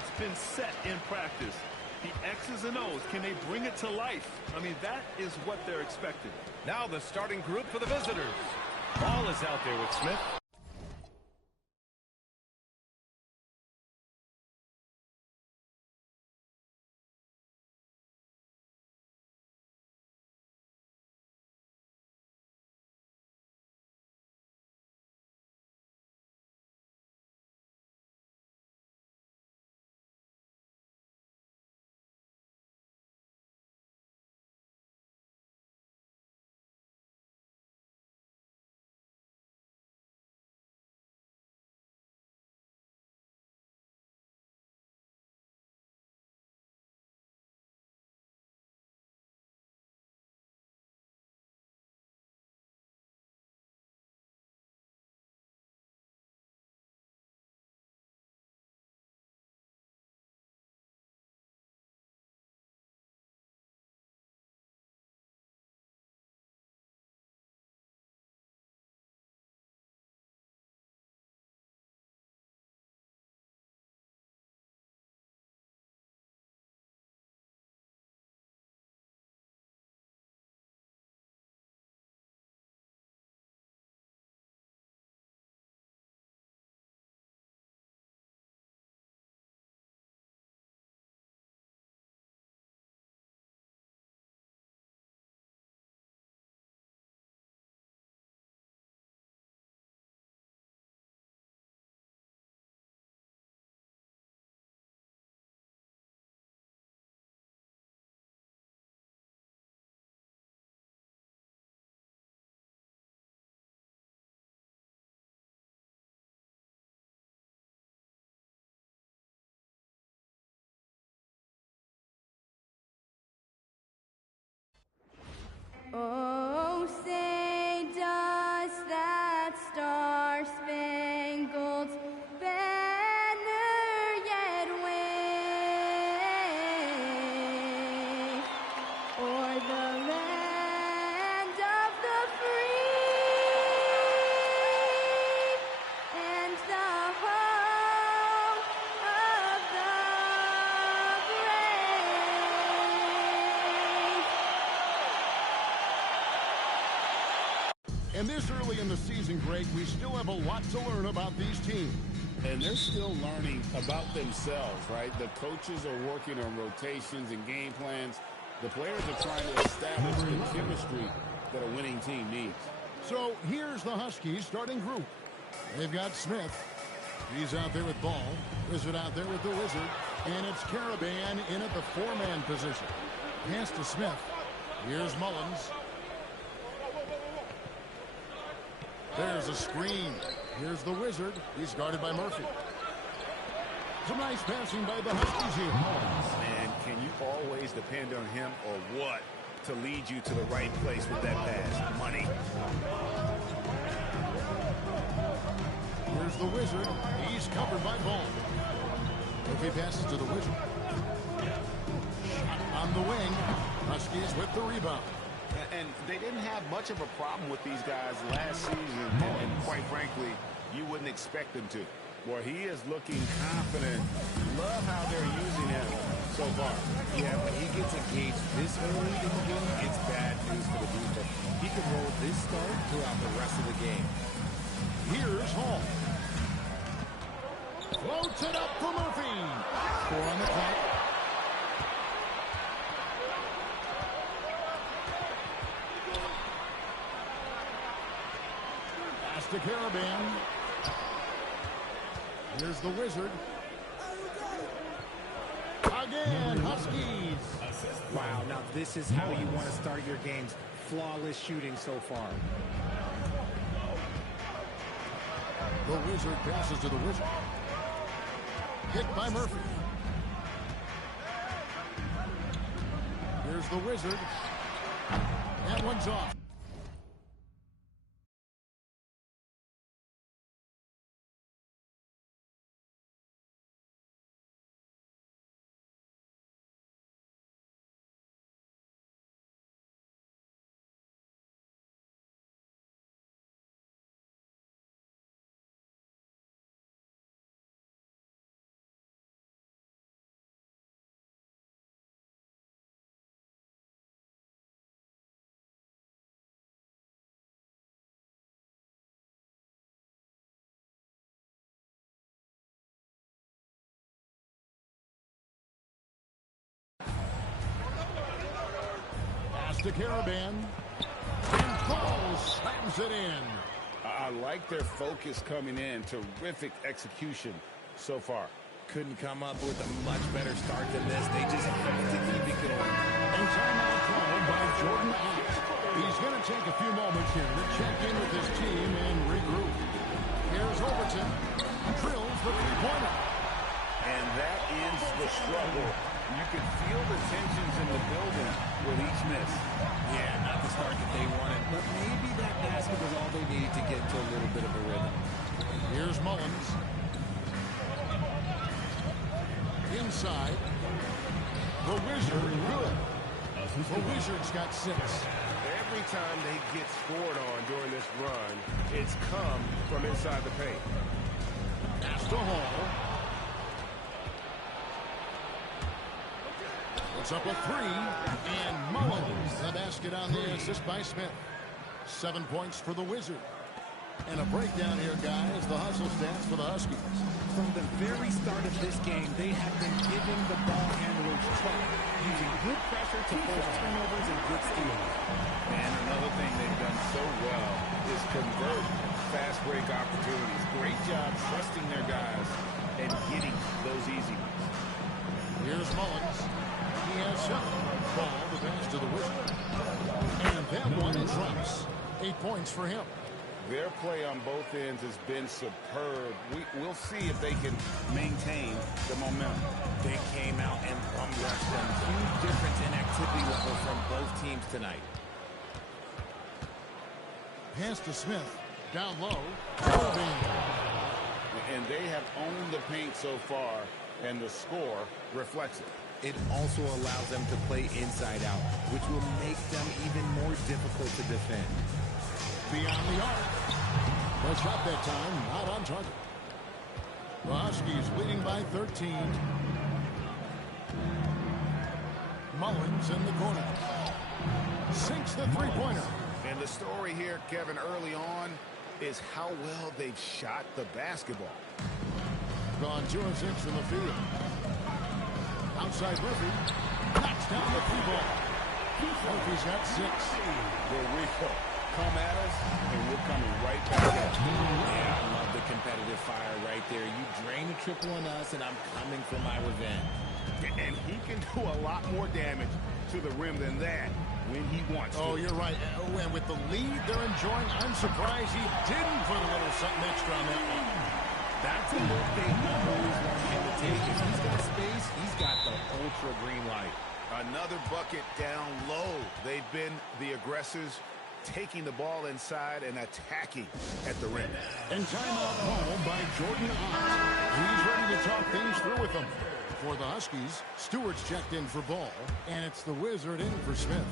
that's been set in practice. The X's and O's, can they bring it to life? I mean, that is what they're expecting. Now the starting group for the visitors. Ball is out there with Smith. Oh, say does that star-spangled banner yet wave o'er the land of the free and the home of the brave? And this early in the season, Greg, we still have a lot to learn about these teams. And they're still learning about themselves, right? The coaches are working on rotations and game plans. The players are trying to establish the chemistry that a winning team needs. So here's the Huskies starting group. They've got Smith. He's out there with Ball. Wizard out there with the Wizard. And it's Caravan in at the four-man position. Pass to Smith. Here's Mullins. There's a screen. Here's the Wizard. He's guarded by Murphy. Some nice passing by the Huskies here. Man, can you always depend on him or what to lead you to the right place with that pass? Money. Here's the Wizard. He's covered by Ball. Murphy passes to the Wizard. Shot on the wing. Huskies with the rebound. And they didn't have much of a problem with these guys last season, and quite frankly, you wouldn't expect them to. Well, he is looking confident. Love how they're using him so far. Yeah, when he gets engaged this early in the game, it's bad news for the defense. He can roll this start throughout the rest of the game. Here's Hall. Floats it up for Murphy. 4 on the clock. Pass to Caravan. Here's the Wizard. Again, Huskies. Wow, now this is how you want to start your games. Flawless shooting so far. The Wizard passes to the Wizard. Hit by Murphy. Here's the Wizard. That one's off. to Caravan. And Ball slams it in. I like their focus coming in. Terrific execution so far. Couldn't come up with a much better start than this. They just have to keep it going. And timeout called by Jordan Ott. He's going to take a few moments here to check in with his team and regroup. Here's Overton. Drills the three-pointer. And that ends the struggle. You can feel the tensions in the building with each miss. Yeah, not the start that they wanted, but maybe that basket was all they needed to get into a little bit of a rhythm. Here's Mullins. Inside. The Wizard good. The Wizards got 6. Every time they get scored on during this run, it's come from inside the paint. Pass to Hall. It's up a 3, and Mullins the basket on the assist by Smith. 7 points for the Wizard. And a breakdown here, guys. The hustle stats for the Huskies. From the very start of this game, they have been giving the ball handlers trouble, using good pressure to force turnovers and good steals. And another thing they've done so well is convert fast break opportunities. Great job trusting their guys and getting those easy ones. Here's Mullins. He has 7. Ball the pass to the Wizard. And that one drops. 8 points for him. Their play on both ends has been superb. We'll see if they can maintain the momentum. They came out and bum rushed them. Huge difference in activity level from both teams tonight. Pass to Smith. Down low. And they have owned the paint so far, and the score reflects it. It also allows them to play inside out, which will make them even more difficult to defend. Beyond the arc. The shot that time, not on target. The Huskies leading by 13. Mullins in the corner. Sinks the three-pointer. And the story here, Kevin, early on, is how well they've shot the basketball. Gone 2 of 6 from the field. Outside Murphy. Knocks down the three ball. Murphy's got 6. Here we go. Come at us, and we're coming right back at you. Yeah, I love the competitive fire right there. You drain a triple on us, and I'm coming for my revenge. And he can do a lot more damage to the rim than that when he wants to. Oh, you're right. And with the lead they're enjoying, I'm surprised he didn't put a little something extra on that one. That's a look they always want him to take. If he's got space, he's got the ultra green light. Another bucket down low. They've been the aggressors, taking the ball inside and attacking at the rim. And timeout called by Jordan Ott. He's ready to talk things through with them. For the Huskies, Stewart's checked in for Ball, and it's the Wizard in for Smith.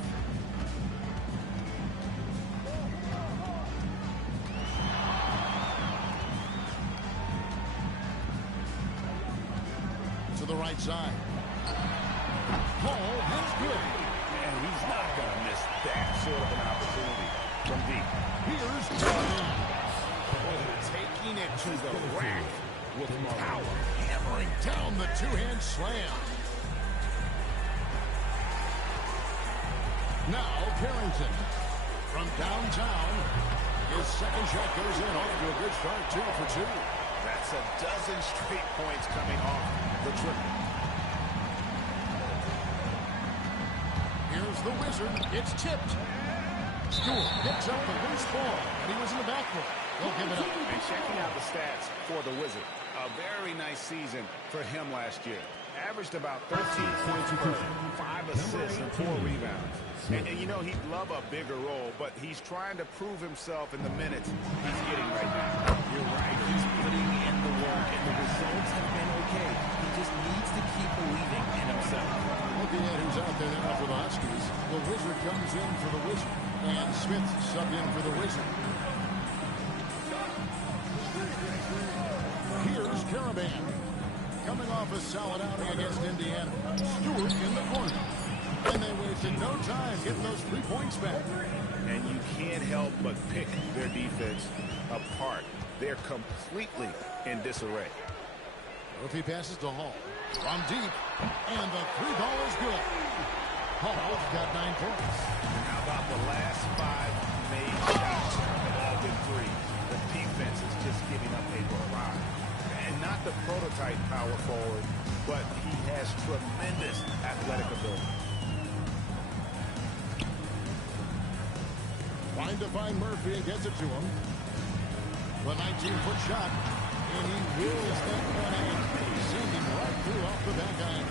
To the right side. Ball is good. And he's not going to miss that sort of an opportunity from deep. Here's Jordan. Taking it to the rack with power. Hammering down the two-hand slam. Now Carrington from downtown. His second shot goes in, off to a good start, 2 for 2. That's a dozen straight points coming off the triple. Here's the Wizard. It's tipped. Stewart picks up the loose ball, and he was in the backcourt. They'll give it up. And checking out the stats for the Wizard. A very nice season for him last year. Averaged about 13 points per 5 assists and 4 rebounds. And you know, he'd love a bigger role, but he's trying to prove himself in the minutes he's getting right now. You're right. He's putting in the work, and the results have been okay. He just needs to keep believing in himself. Looking at who's out there now for the Huskies, the Wizard comes in for the Wizard, and Smith subbed in for the Wizard. Here's Caravan. Coming off a solid outing against Indiana. Stewart in the corner. And they wasted no time getting those 3 points back. And you can't help but pick their defense apart. They're completely in disarray. Murphy passes to Hall. From deep. And the 3 ball is good. Hall's got 9 points. How about the last 5 made shots have all been threes? The defense is just giving up a barrage. And not the prototype power forward, but he has tremendous athletic ability. Trying to find Murphy and gets it to him. The 19-foot shot. And he wheels that one in. Sending right through off the back iron.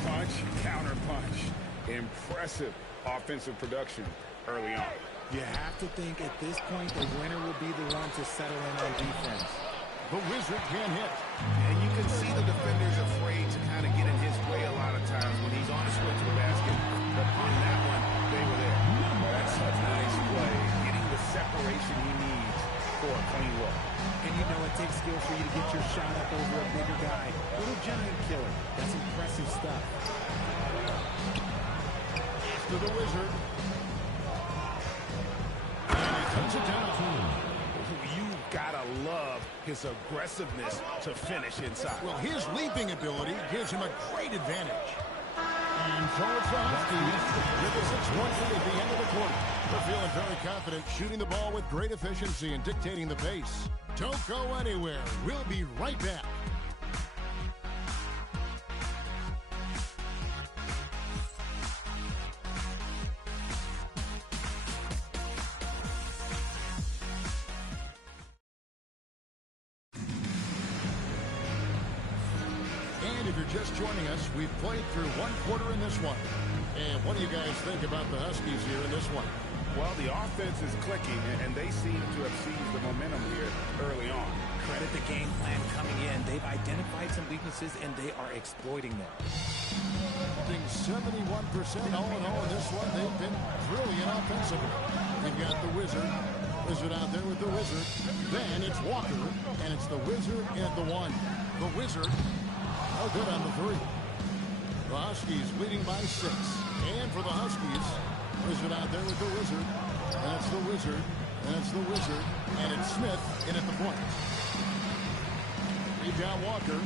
Punch, counter punch. Impressive offensive production early on. You have to think at this point the winner will be the one to settle in on defense. The Wizard can hit. And you can see the defender's afraid to kind of get in his way a lot of times when he's on his way to the basket. But on that one, they were there. That's a nice play. Getting the separation he needs for a clean look. And you know it takes skill for you to get your shot up over a bigger guy. Little giant killer. That's impressive stuff. To the Wizard. And he cuts it down. You gotta love his aggressiveness to finish inside. Well, his leaping ability gives him a great advantage. And so it's the Huskies with a 6-point lead at the end of the quarter. They're feeling very confident, shooting the ball with great efficiency and dictating the pace. Don't go anywhere. We'll be right back. If you're just joining us, we've played through 1 quarter in this one. And what do you guys think about the Huskies here in this one? Well, the offense is clicking, and they seem to have seized the momentum here early on. Credit the game plan coming in. They've identified some weaknesses, and they are exploiting them. I think 71% all in all in this one. They've been brilliant offensively. They've got the Wizard. Wizard out there with the Wizard. Then it's Walker, and it's the Wizard at the 1. The Wizard. Oh, good on the 3. The Huskies leading by 6. And for the Huskies, Wizard out there with the Wizard. And it's the Wizard. And it's the Wizard. And it's Smith in at the point. Rebound Walker.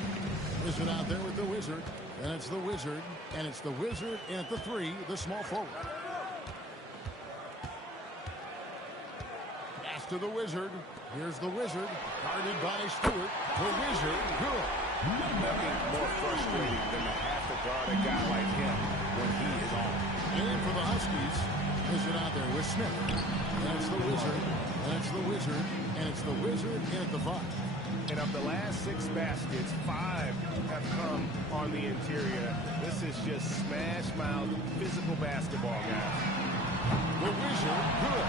Wizard out there with the Wizard. And it's the Wizard. And it's the Wizard in at the 3, the small forward. Pass to the Wizard. Here's the Wizard. Guarded by Stewart. The Wizard. Good. Nothing more frustrating than to have to guard a guy like him when he is on. And for the Huskies, Wizard out there with Smith. And it's the Wizard. And it's the Wizard. And it's the Wizard in at the 5. And of the last 6 baskets, 5 have come on the interior. This is just smash-mouth physical basketball, guys. The Wizard, good.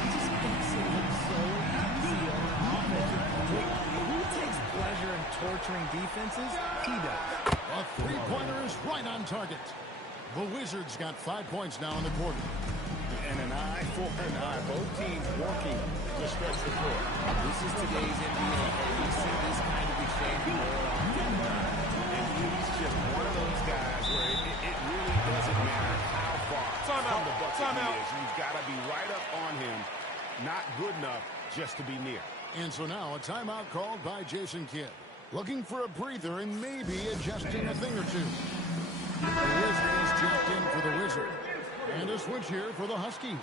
He just makes it look so easy on an offensive play. Who takes pleasure in torturing defenses? He does. A 3-pointer is right on target. The Wizards got 5 points now in the quarter. And an eye for an eye. Both teams working to stretch the floor. This is today's NBA. We see this kind of exchange more often. And he's just one of those guys where it really doesn't matter how far from the bucket he is. You've got to be right up on him. Not good enough just to be near. And so now a timeout called by Jason Kidd. Looking for a breather and maybe adjusting a thing or two. The Wizard is checked in for the Wizard. And a switch here for the Huskies.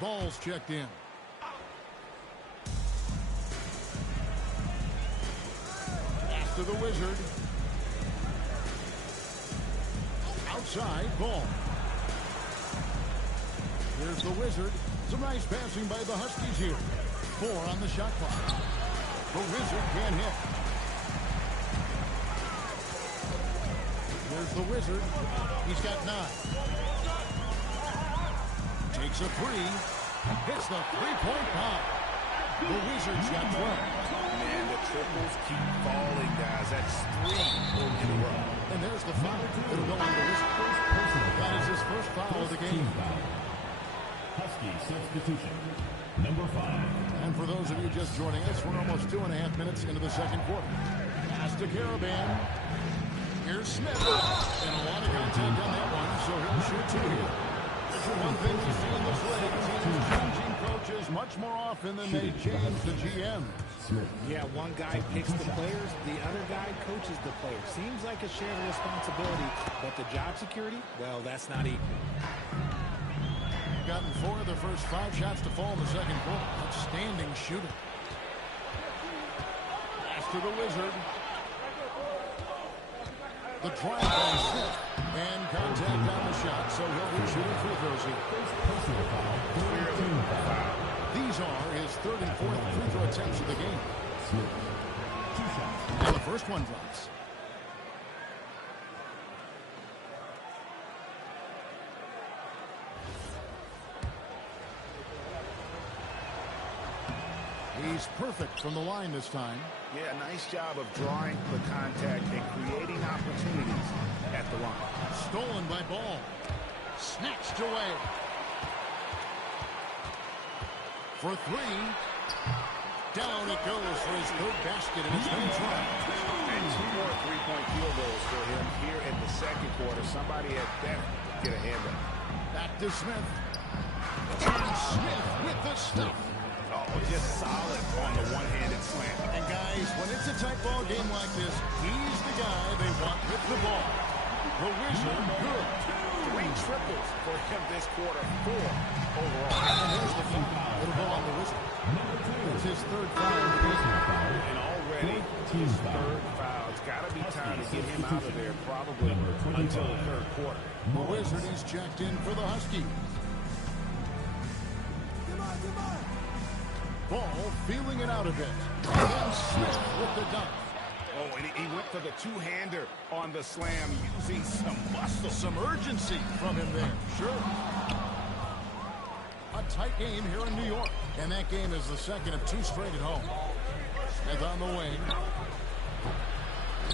Ball's checked in. Pass to the Wizard. Outside, Ball. Here's the Wizard. Some nice passing by the Huskies here. 4 on the shot clock. The Wizard can't hit. Here's the Wizard. He's got 9. Takes a 3. Hits the 3-point bomb. The Wizards got 12. Man, the triples keep falling, guys. That's 3 in a row. And there's the foul. It'll go on the Wizards. That is his first foul of the game. Husky substitution, number 5. And for those of you just joining us, we're almost 2.5 minutes into the second quarter. Pass to Caravan. Here's Smith. And a lot of contact on that one, so he'll shoot 2 here. One thing we see in this league, teams changing coaches much more often than they change the GMs. Smith. Yeah, one guy picks the players, the other guy coaches the players. Seems like a shared responsibility, but the job security, well, that's not equal. Gotten 4 of the first 5 shots to fall in the second quarter. Outstanding shooting. Pass to the Wizard. The drive by Smith. And contact on the shot, so he'll be shooting free throws here. Personal foul. These are his 3rd and 4th free throw attempts of the game. Smith. 2 shots. And the first one drops. He's perfect from the line this time. Yeah, nice job of drawing the contact and creating opportunities at the line. Stolen by Ball. Snatched away. For 3. Down it goes for his 3rd basket in his main try. And 2 more three-point field goals for him here in the second quarter. Somebody had better get a hand up. Back to Smith. And Smith with the stuff. Oh, just solid on the one-handed slam. And guys, when it's a tight ball game like this, he's the guy they want with the ball. The Wizard, good. 3 triples for him this quarter, 4 overall. And there's the foul. It'll go on the Wizard. It's his 3rd foul of the game. And already his 3rd foul. It's got to be time to get him out of there, probably until the 3rd quarter. The Wizard is checked in for the Huskies. Ball feeling it out a bit. And Smith with the dunk. Oh, and he went for the two-hander on the slam, using some muscle. Some urgency from him there. Sure. A tight game here in New York. And that game is the second of 2 straight at home. Smith on the wing.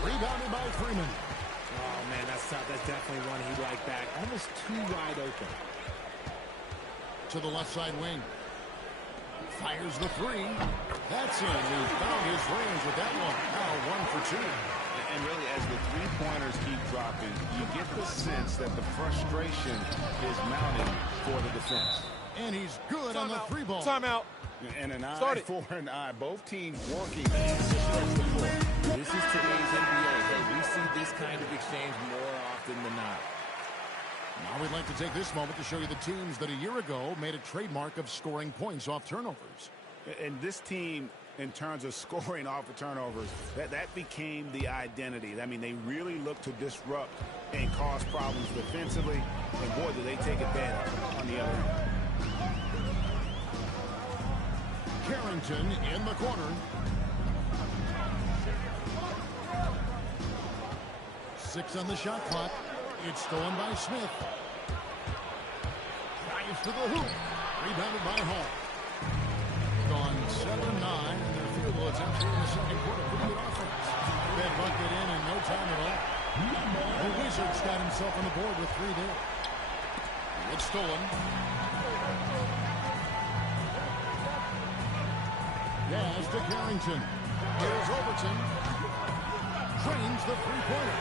Rebounded by Freeman. Oh, man, that's tough. That's definitely one he'd like back. Almost too wide open. To the left side wing. Fires the 3. That's in. He found his range with that one. Now 1 for 2. And really, as the three-pointers keep dropping, you get the sense that the frustration is mounting for the defense. And he's good on the 3 ball. Timeout. And an eye Started. for an eye. Both teams working to stretch the floor. This is today's NBA. Hey, we see this kind of exchange more often than not. Now we'd like to take this moment to show you the teams that a year ago made a trademark of scoring points off turnovers. And this team, in terms of scoring off of turnovers, that became the identity. I mean, they really look to disrupt and cause problems defensively. And boy, do they take advantage on the other end. Carrington in the corner. 6 on the shot clock. It's stolen by Smith. Drives to the hoop. Rebounded by Hall. Gone 7-9 in their field goal attempts here in the second quarter. Pretty good offense. That bucket in no time at all. The Wizards got himself on the board with 3 there. It's stolen. Yes, to Carrington. Here's Overton. Trains the 3-pointer.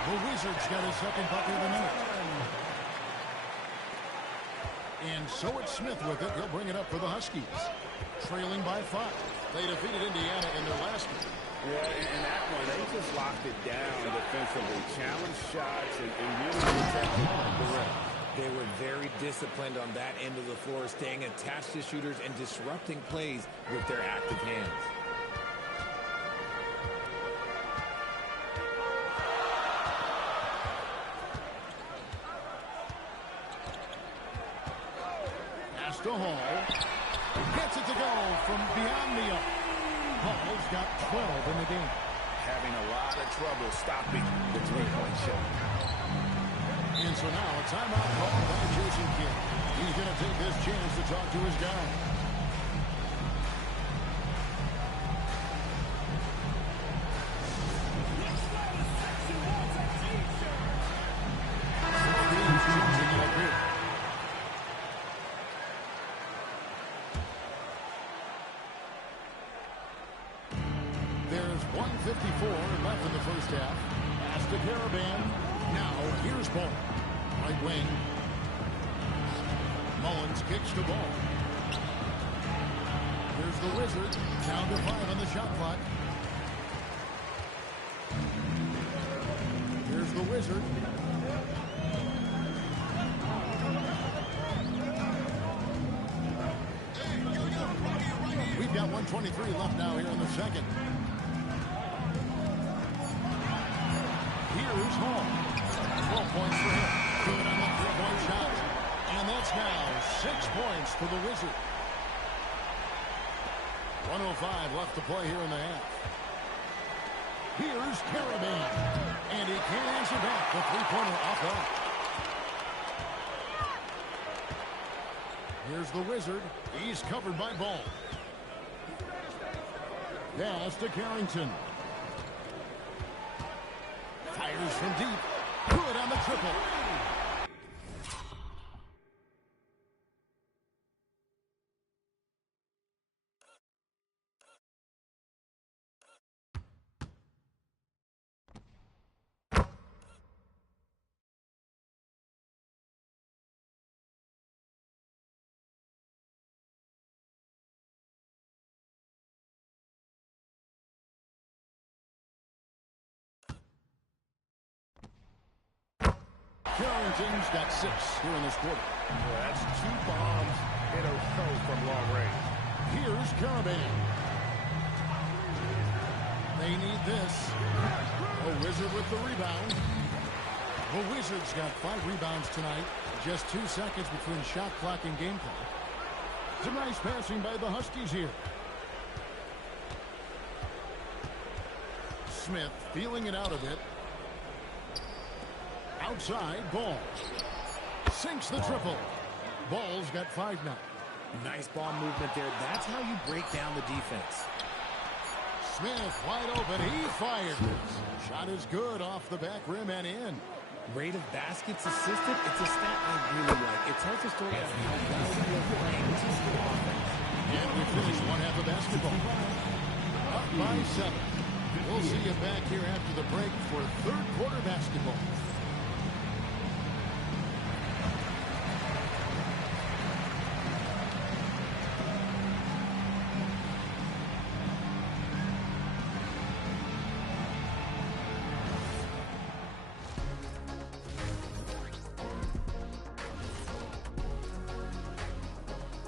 The Wizards got his second bucket of the night. And so it's Smith with it. He'll bring it up for the Huskies. Trailing by 5. They defeated Indiana in their last game. Yeah, in that one, they just locked it down defensively. Challenged shots and really protected the rim. They were very disciplined on that end of the floor, staying attached to shooters and disrupting plays with their active hands. To Hall. Gets it to go from beyond the arc. Hall's got 12 in the game. Having a lot of trouble stopping the three-point shot. And so now a timeout called by Jason Kidd. He's going to take this chance to talk to his guy. There's 1:54 left in the first half. Pass to Caravan. Now here's Ball. Right wing. Mullins kicks to Ball. Here's the Wizard. Down to 5 on the shot clock. Here's the Wizard. We've got 1:23 left now here in the second. Here's Hall. 12 points for him. Good on the three-point shot. And that's now 6 points for the Wizard. 1:05 left to play here in the half. Here's Caravan. And he can't answer back. The three-pointer off that. Here's the Wizard. He's covered by Ball. Pass to Carrington. Fires from deep. Good on the triple. Carrington's got 6 here in this quarter. Well, that's 2 bombs in a row from long range. Here's Caravan. They need this. A Wizard with the rebound. The Wizards got 5 rebounds tonight. Just 2 seconds between shot clock and game clock. Some nice passing by the Huskies here. Smith feeling it out a bit. Outside, Ball. Sinks the triple. Ball's got 5 now. Nice ball movement there. That's how you break down the defense. Smith wide open. He fires. Shot is good off the back rim and in. Rate of baskets assisted. It's a stat I really like. It tells a story of how well you are playing team offense. And we finish one half of basketball. Up by 7. We'll see you back here after the break for third quarter basketball.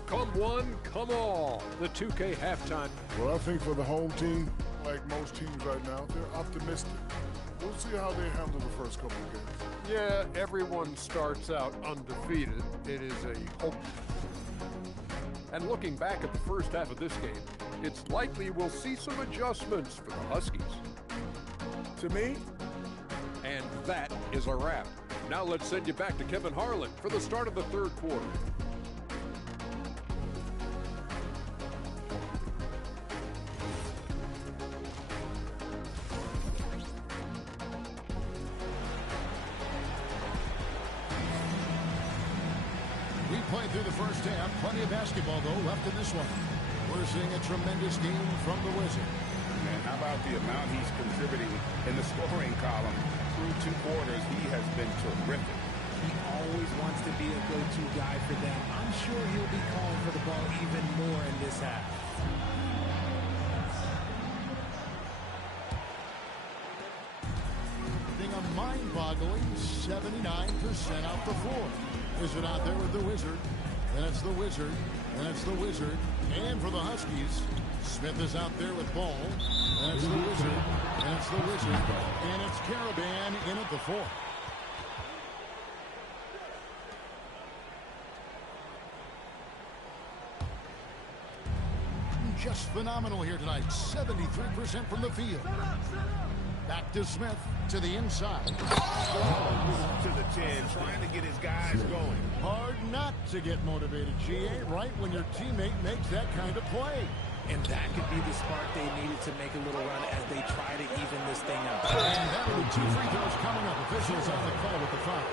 Come one, come all. The 2K halftime. Well, I think for the home team, like most teams right now, they're optimistic. We'll see how they handle the first couple of games. Yeah, everyone starts out undefeated. It is a hope. And looking back at the first half of this game, it's likely we'll see some adjustments for the Huskies. To me, and that is a wrap. Now let's send you back to Kevin Harlan for the start of the third quarter. Played through the first half. Plenty of basketball, though, left in this one. We're seeing a tremendous game from the Wizard. Man, how about the amount he's contributing in the scoring column? Through 2 quarters, he has been terrific. He always wants to be a go-to guy for them. I'm sure he'll be calling for the ball even more in this half. Being a mind-boggling 79% off the floor. Wizard out there with the Wizard. Then it's the Wizard. Then it's the Wizard. And for the Huskies, Smith is out there with Ball. Then it's the Wizard. And it's the Wizard. And it's Caravan in at the 4. Just phenomenal here tonight. 73% from the field. Back to Smith, to the inside. To the 10, trying to get his guys going. Hard not to get motivated, GA, right when your teammate makes that kind of play. And that could be the spark they needed to make a little run as they try to even this thing out. And that'll be 2 free throws coming up. Officials on the call with the foul.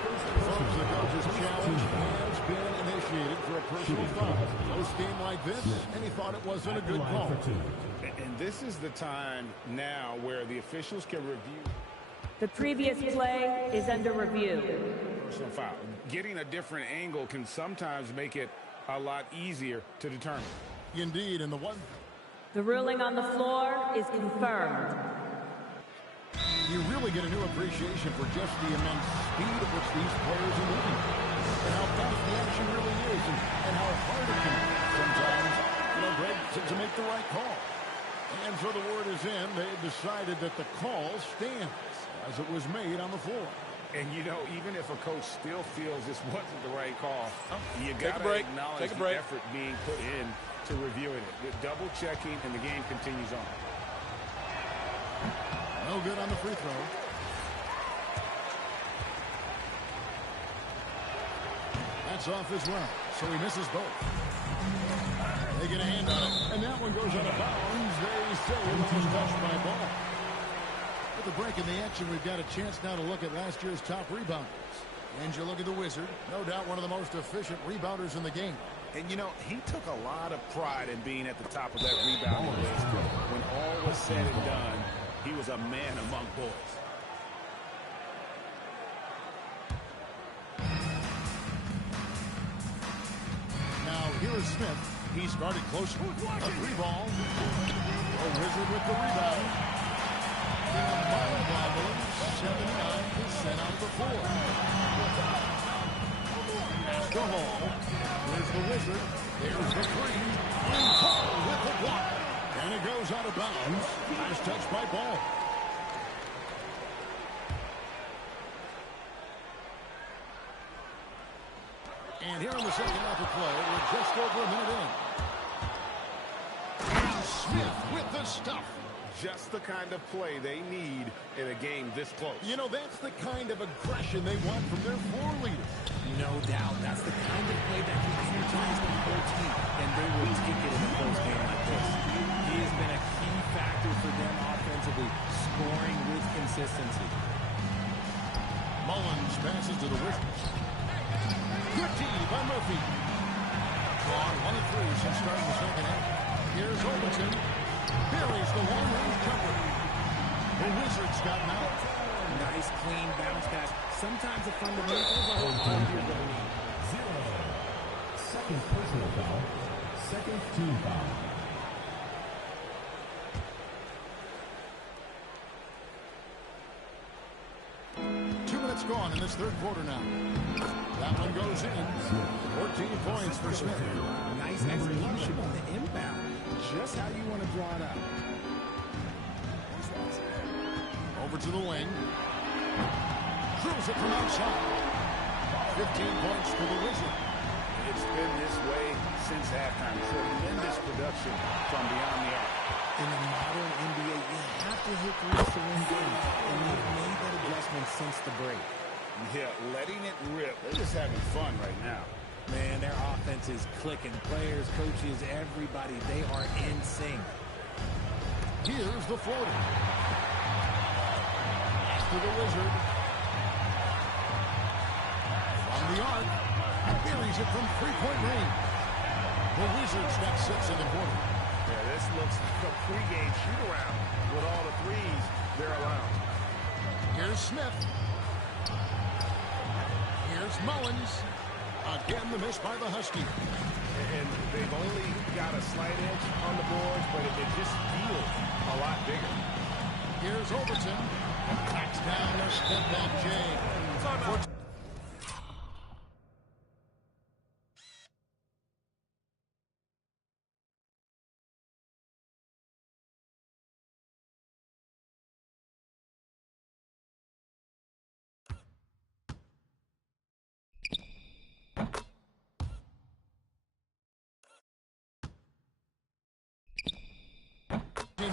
Folks, the coach's challenge has been initiated for a personal foul. Close game like this, and he thought it wasn't a good call. And this is the time now where the officials can review. The previous play is under review. Personal foul. Getting a different angle can sometimes make it a lot easier to determine. Indeed, and the one. The ruling on the floor is confirmed. You really get a new appreciation for just the immense speed at which these players are moving, and how fast the action really is, and how hard it can be sometimes, Greg, to make the right call. And so the word is in. They've decided that the call stands as it was made on the floor. And, even if a coach still feels this wasn't the right call, you got to acknowledge the effort being put in to reviewing it. With double-checking, and the game continues on. No good on the free throw. That's off as well, so he misses both. They get a hand on it, and that one goes out of bounds. They say it was touched by ball. With the break in the action, we've got a chance now to look at last year's top rebounders. And you look at the Wizard, no doubt one of the most efficient rebounders in the game. And, he took a lot of pride in being at the top of that rebounding list. When all was said and done, he was a man among boys. Now, here is Smith. He started close. A free ball. A Wizard with the rebound. Mind-boggling, 79% out of the floor. Pass to Hall. Here's the Wizard. There's the three. And Hall with the block. And it goes out of bounds. Nice touch by Ball. And here in the second half of play, we're just over a minute in. And Smith with the stuff. Just the kind of play they need in a game this close. That's the kind of aggression they want from their floor leader. No doubt. That's the kind of play that can energize the whole team, and they will take it in a close game like this. He has been a key factor for them offensively, scoring with consistency. Mullins passes to the Wizards. Good D by Murphy. Drawn 1 of 3 since starting the second half. Here's Overton. Buries the long-range jumper. The Wizards got him out. Nice, clean bounce pass. Sometimes the fundamentals are all you're going to need. 0. Second personal foul. Second team foul. Gone in this third quarter now. That one goes in. 14 points for Smith. Nice execution on the inbound. Just how you want to draw it up. Over to the wing. Drills it from outside. 15 points for the Wizard. It's been this way since halftime. Tremendous production from beyond the arc. In the modern NBA, you have to hit threes to win games, and they've made that adjustment since the break. Yeah, letting it rip. They're just having fun right now. Man, their offense is clicking. Players, coaches, everybody, they are in sync. Here's the floater. To the Wizard. From the arc. Buries it from three-point range. The Wizards got 6 in the quarter. Yeah, this looks like a pregame shoot-around with all the threes they're allowed. Here's Smith. Here's Mullins. Again, the miss by the Huskies. And they've only got a slight edge on the boards, but it just feels a lot bigger. Here's Overton. Backs down a step-back James.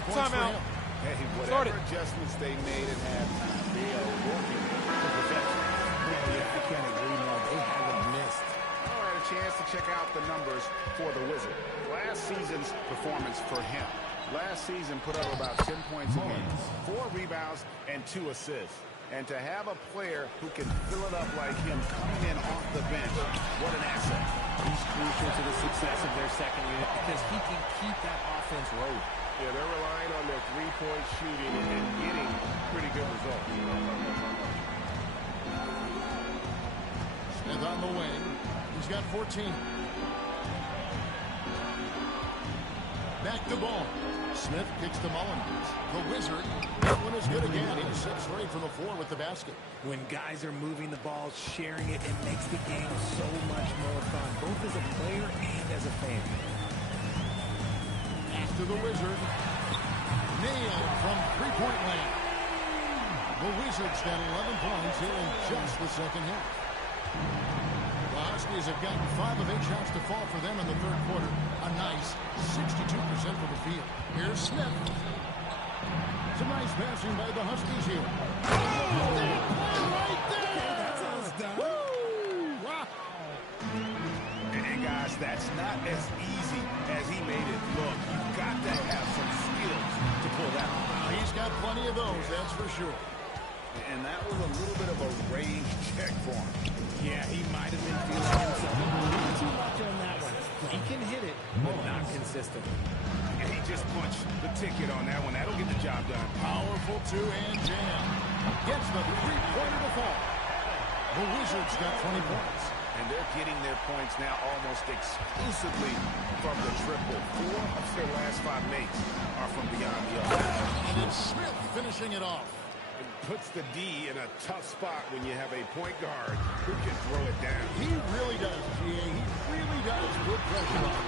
Timeout. Hey, whatever adjustments they made at halftime, they are working to perfection. Yeah, I can't agree more. They haven't missed. I had a chance to check out the numbers for the Wizard. Last season's performance for him. Last season put up about 10 points a game, 4 rebounds, and 2 assists. And to have a player who can fill it up like him coming in off the bench, what an asset. He's crucial to the success of their second unit because he can keep that offense rolling. Yeah, they're relying on their three-point shooting and getting pretty good results. Smith on the wing. He's got 14. Back to ball. Smith kicks to Mullins. The Wizard. That one is good again. He sits straight from the floor with the basket. When guys are moving the ball, sharing it, it makes the game so much more fun, both as a player and as a fan. After the Wizard. Nailed from three-point land. The Wizards got 11 points here in just the second half. The Huskies have gotten 5 of 8 shots to fall for them in the third quarter. A nice 62% from the field. Here's Smith. Some nice passing by the Huskies here. Right there! That's how it's done. Woo! Wow! And guys, that's not as easy as he made it look. You've got to have some skills to pull that off. He's got plenty of those, that's for sure. And that was a little bit of a range check for him. Yeah, he might have been feeling himself a little too much on that one. He can hit it, but not consistently. And he just punched the ticket on that one. That'll get the job done. Powerful two-hand jam. Gets the three-pointer to fall. The Wizards got 20 points. And they're getting their points now almost exclusively from the triple. 4 of their last 5 makes are from beyond the arc. And it's Smith finishing it off. It puts the D in a tough spot when you have a point guard who can throw it down. He really does, G.A. He really does put pressure on him.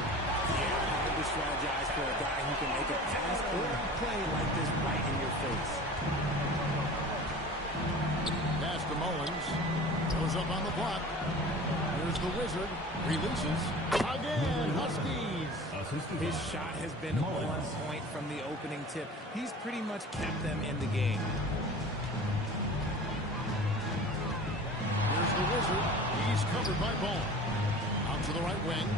Yeah, hard to strategize for a guy who can make a pass or a play like this right in your face. Pass to Mullins. Goes up on the block. Here's the Wizard. Releases. Again, Huskies. His shot has been 1 point from the opening tip. He's pretty much kept them in the game. Here's the Wizard. He's covered by Ball. Out to the right wing.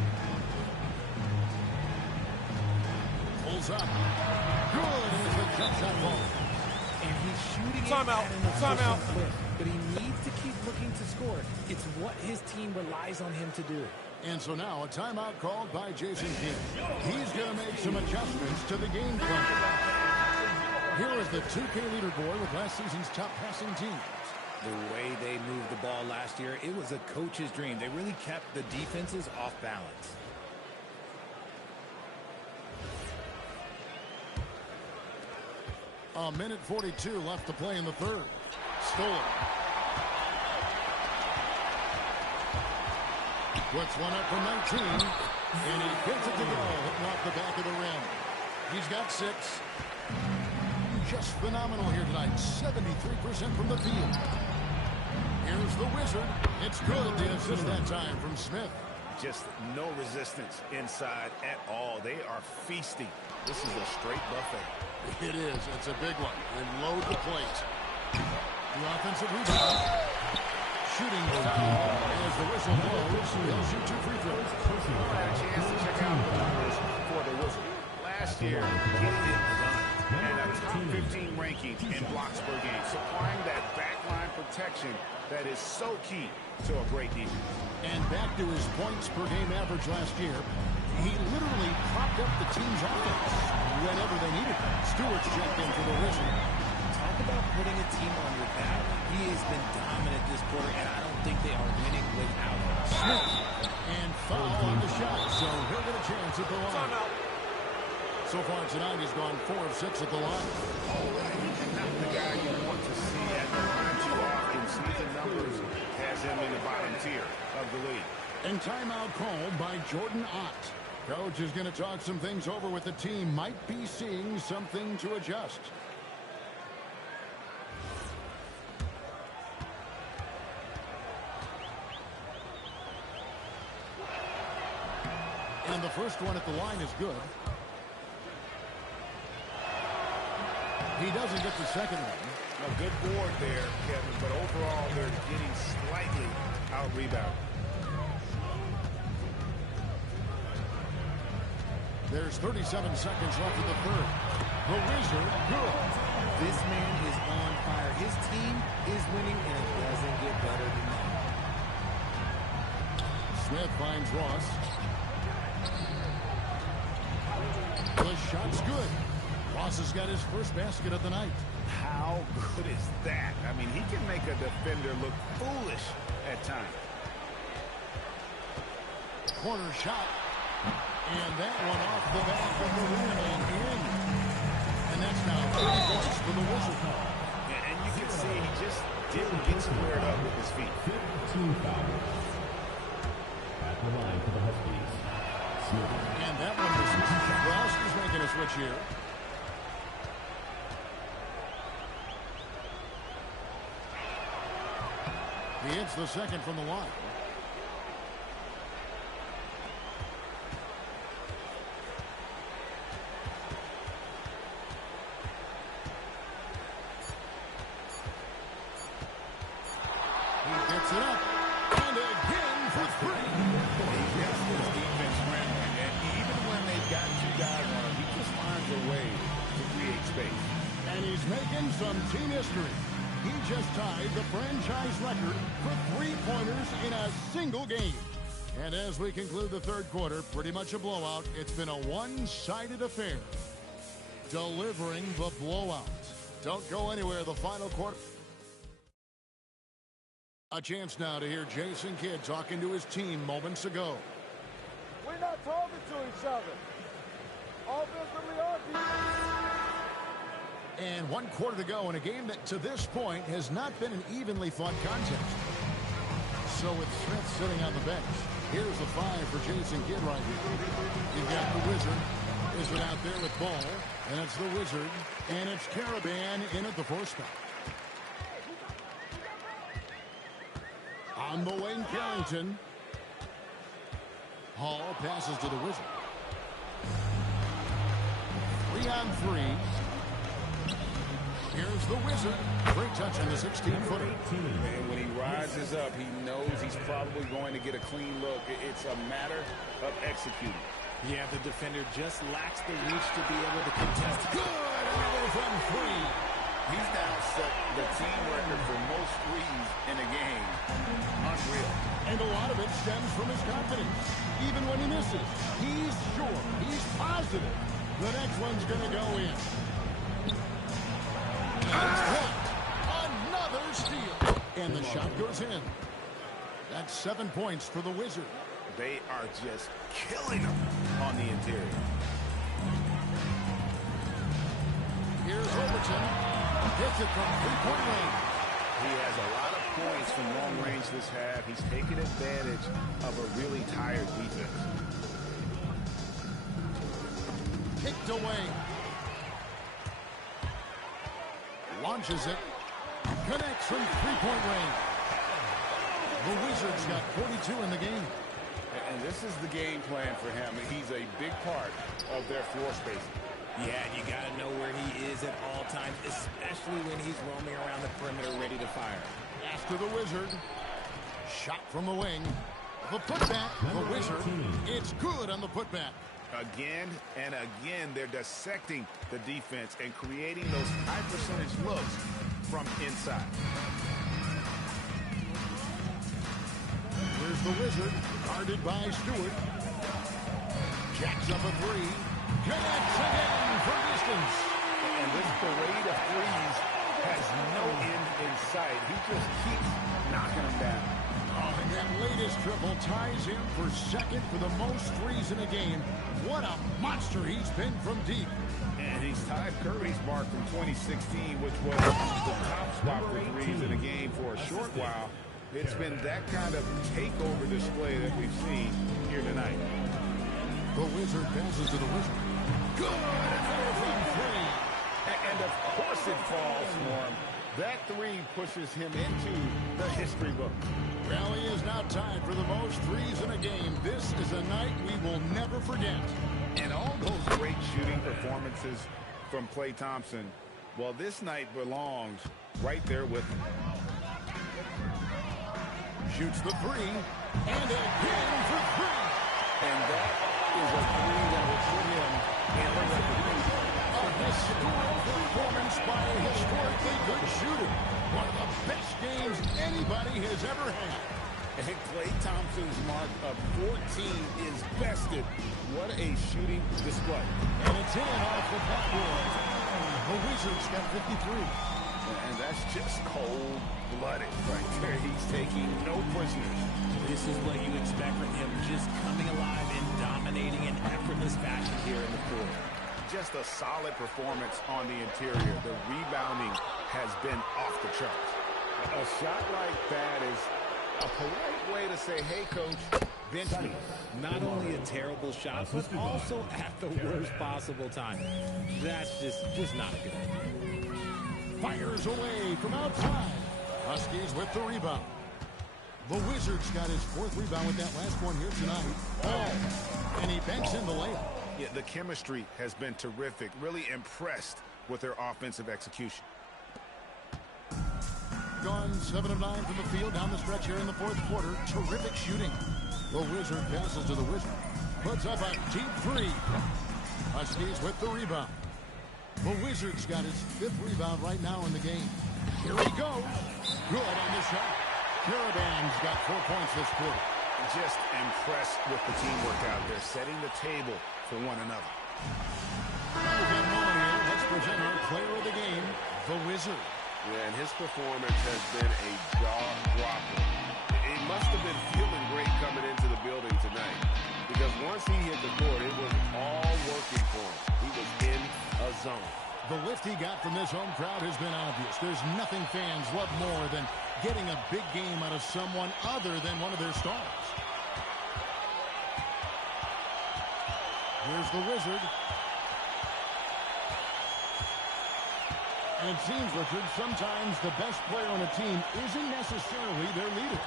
Pulls up. Good is the jump shot ball. And he's shooting Timeout. it at an Timeout. efficient clip. But he needs to keep looking to score. It's what his team relies on him to do. And so now a timeout called by Jason Kidd. He's going to make some adjustments to the game plan. Here is the 2K leaderboard with last season's top passing teams. The way they moved the ball last year, it was a coach's dream. They really kept the defenses off balance. A minute 42 left to play in the third. Stolen. Puts one up from 19. And he gets it to go. Hitting off the back of the rim. He's got 6. Just phenomenal here tonight. 73% from the field. Here's the Wizard. It's good. The assist that time from Smith. Just no resistance inside at all. They are feasting. This is a straight buffet. It is. It's a big one. And load the plate. The offensive rebound. Shooting foul as the whistle blows. He'll shoot 2 free throws. I had a chance to check out the numbers for the Wizard. Last year, getting it done. And a top 15 ranking in blocks per game. Supplying that backline protection that is so key to a great defense. And back to his points per game average last year. He literally propped up the team's offense whenever they needed it. Stewart's checked in for the Wizard. Talk about putting a team on your back. He has been dominant this quarter, and I don't think they are winning without him. Smith. And foul on the shot, so he'll get a chance at the line. So far tonight, he's gone 4 of 6 at the line. All right, and not the guy you want to see at the line too often. Season numbers has him in the bottom tier of the league. And timeout called by Jordan Ott. Coach is going to talk some things over with the team. Might be seeing something to adjust. And the first one at the line is good. He doesn't get the second one. A good board there, Kevin, but overall they're getting slightly out-rebounded. There's 37 seconds left in the third. The Wizard, good. This man is on fire. His team is winning, and it doesn't get better than that. Smith finds Ross. The shot's good. Ross has got his first basket of the night. How good is that? I mean, he can make a defender look foolish at times. Corner shot. And that one off the back of the rim and in. And that's now 3 points for the Wizards. And you can see he just didn't get squared up with his feet. 15 fouls. At the line for the Huskies. Smith. And that one was the Huskies making a switch here. He hits the second from the line. He gets it up. And again for 3. He gets his defense rambling. And even when they've got 2 guys on him, he just finds a way to create space. And he's making some team history. He just tied the franchise record for 3-pointers in a single game. And as we conclude the third quarter, pretty much a blowout. It's been a one-sided affair. Delivering the blowout. Don't go anywhere. The final quarter. A chance now to hear Jason Kidd talking to his team moments ago. We're not talking to each other. Offensively or defensively. And 1 quarter to go in a game that to this point has not been an evenly fought contest. So with Smith sitting on the bench, here's the 5 for Jason Kidd right here. You've got the Wizard. Wizard out there with ball. And it's the Wizard. And it's Caravan in at the 4 spot. On the wing, Carrington. Hall passes to the Wizard. 3 on 3. Here's the Wizard. Great touch on the 16-footer. And when he rises up, he knows he's probably going to get a clean look. It's a matter of executing. Yeah, the defender just lacks the reach to be able to contest. Good! Another from 3. He's now set the team record for most threes in a game. Unreal. And a lot of it stems from his confidence. Even when he misses, he's sure, he's positive the next one's going to go in. And it's blocked. Another steal. And the shot goes in. That's 7 points for the Wizard. They are just killing them on the interior. Here's Overton. Hits it from 3-point range. He has a lot of points from long range this half. He's taken advantage of a really tired defense. Kicked away. Launches it. Connects from 3-point range. The Wizards got 42 in the game. And this is the game plan for him. He's a big part of their floor spacing. Yeah, you got to know where he is at all times, especially when he's roaming around the perimeter ready to fire. Pass to the Wizard. Shot from the wing. The putback, the Wizard. It's good on the putback. Again and again, they're dissecting the defense and creating those high percentage looks from inside. Here's the Wizard, guarded by Stewart. Jacks up a 3. Connects again from distance. And this parade of threes has no end in sight. He just keeps knocking them down. Oh, and that latest triple ties him for second for the most threes in a game. What a monster he's been from deep. And he's tied Curry's mark from 2016, which was the top spot for threes in a game for a short while. It's been that kind of takeover display that we've seen here tonight. The Wizard passes to the Wizard. Good! Another from 3. And of course it falls for him. That 3 pushes him into the history book. Well, he is now tied for the most threes in a game. This is a night we will never forget. And all those great shooting performances from Klay Thompson, well, this night belongs right there with him. Shoots the 3, and again for 3. And that is a 3 that will put him in the record. A historic performance by a historically good shooter. One of the best games anybody has ever had. And Klay Thompson's mark of 14 is bested. What a shooting display. And it's in off the backboard. The Wizards got 53. And that That's just cold-blooded right there. He's taking no prisoners. This is what you expect from him, just coming alive and dominating in effortless fashion here in the fourth. Just a solid performance on the interior. The rebounding has been off the charts. A shot like that is a polite way to say, hey, coach, bench me. Not only a terrible shot, but also at the worst possible time. That's just not a good idea. Fires away from outside. Huskies with the rebound. The Wizards got his fourth rebound with that last one here tonight. Oh, and he banks in the layup. Yeah, the chemistry has been terrific. Really impressed with their offensive execution. Gone 7 of 9 from the field down the stretch here in the fourth quarter. Terrific shooting. The Wizard passes to the Wizard. Puts up a deep three. Huskies with the rebound. The Wizards got his fifth rebound right now in the game. Here he goes. Good on the shot. Caravan's got 4 points this quarter. Just impressed with the teamwork out there, setting the table for one another. With that moment here, let's present our player of the game, the Wizard. Yeah, and his performance has been a jaw-dropper. He must have been feeling great coming into the building tonight, because once he hit the court, it was all working for him. He was in a zone. The lift he got from this home crowd has been obvious. There's nothing fans love more than getting a big game out of someone other than one of their stars. Here's the Wizard. And it seems, Richard, sometimes the best player on a team isn't necessarily their leader.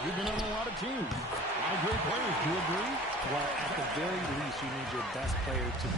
You've been on a lot of teams. A lot of great players. Do you agree? Well, at the very least, you need your best player to